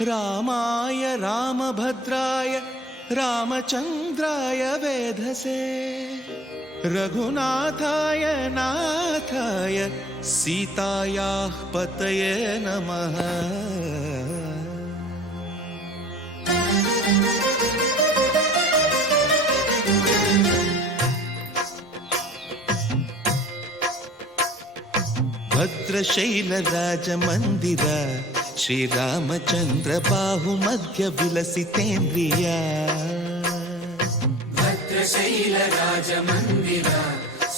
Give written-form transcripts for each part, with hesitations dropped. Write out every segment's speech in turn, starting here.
रामाय रामभद्राय रामचन्द्राय वेधसे रघुनाथाय नाथाय सीतायाः पतये नमः। भद्रशैलराजमन्दिर श्रीरामचन्द्र बाहुमध्य विलसितेन्द्रिया। भद्रशैलराजमन्दिर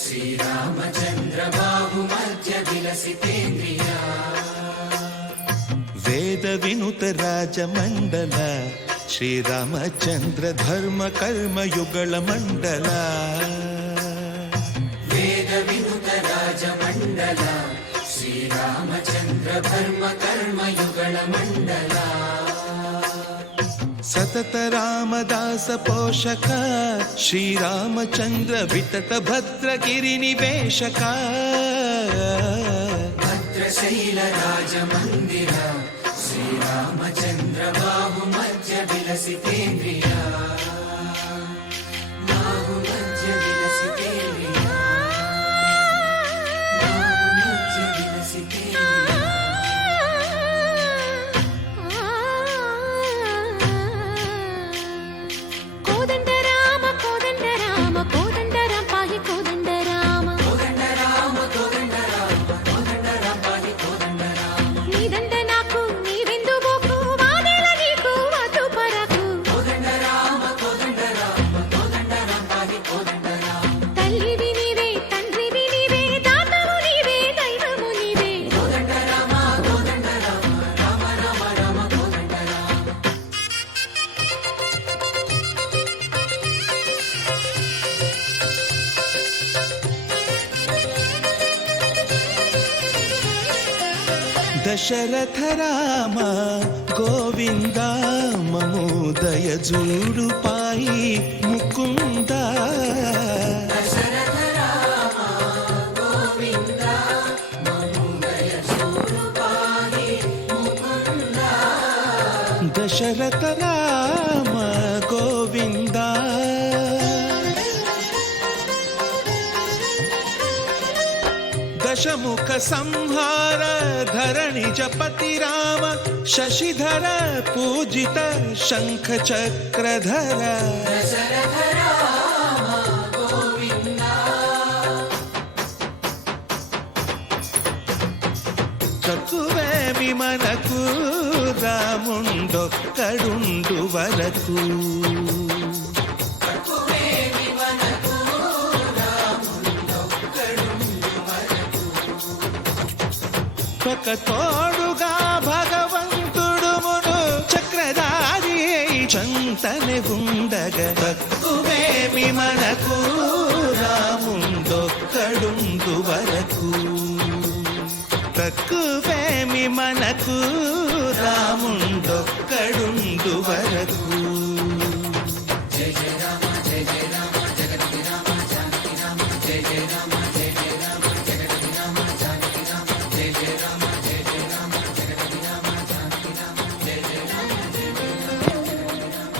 श्रीरामचन्द्र बाहुमध्य विलसितेन्द्रिया। वेदविनुत राजमण्डल श्रीरामचन्द्र धर्म कर्म युगल मण्डल। वेदविनुत राजमण्डल श्रीरामचन्द्र धर्म कर्म युगल मण्डल। सतत रामदास पोषक श्रीरामचन्द्र वितत भद्रगिरिनिवेशक। भद्रशैलराजमन्दिर श्रीरामचन्द्र बाहुमध्य विलसितेन्द्रिया। बाहुमध्य विलसितेन्द्रिया। बाहुमध्य विलसितेन्द्रिया। दशरथ राम गोविंद ममोदय जूडु पाई मुकुंद। दशरथ राम गोविंद ममोदय जूडु पाई मुकुंद। दशरथ राम गोविंद दशमुख संहार धरणि जपति राम शशिधर पूजित शंख चक्रधर। दशरथ राम गोविंद। चकुवे विमनकु रामुंडొక్కడుండు వరకు। ఒక తోడుగా భగవంతుడు మును చక్రధారి చంతనే ఉండగా తక్కువేమి మనకు రాముండొక్కడుండు వరకు। తక్కువేమి మనకు రాముండొక్కడుండు వరకు। జయ జయ రామ జయ జయ రామ జగతి రామ జానకి రామ జయ జయ రామ జయ జయ రామ జగతి రామ జానకి రామ జయ జయ రామ జయ జయ రామ జగతి రామ జానకి రామ జయ జయ రామ జయ జయ రామ।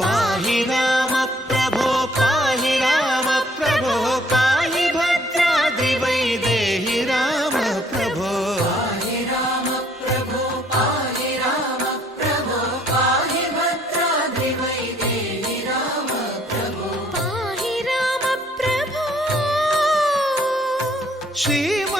పాహి రామ ప్రభో పాహి రామ ప్రభో పాహి భద్రాద్రి వైదేహి రామ ప్రభో। పాహి రామ ప్రభో పాహి రామ ప్రభో పాహి భద్రాద్రి వైదేహి రామ ప్రభో। పాహి రామ ప్రభో శ్రీమ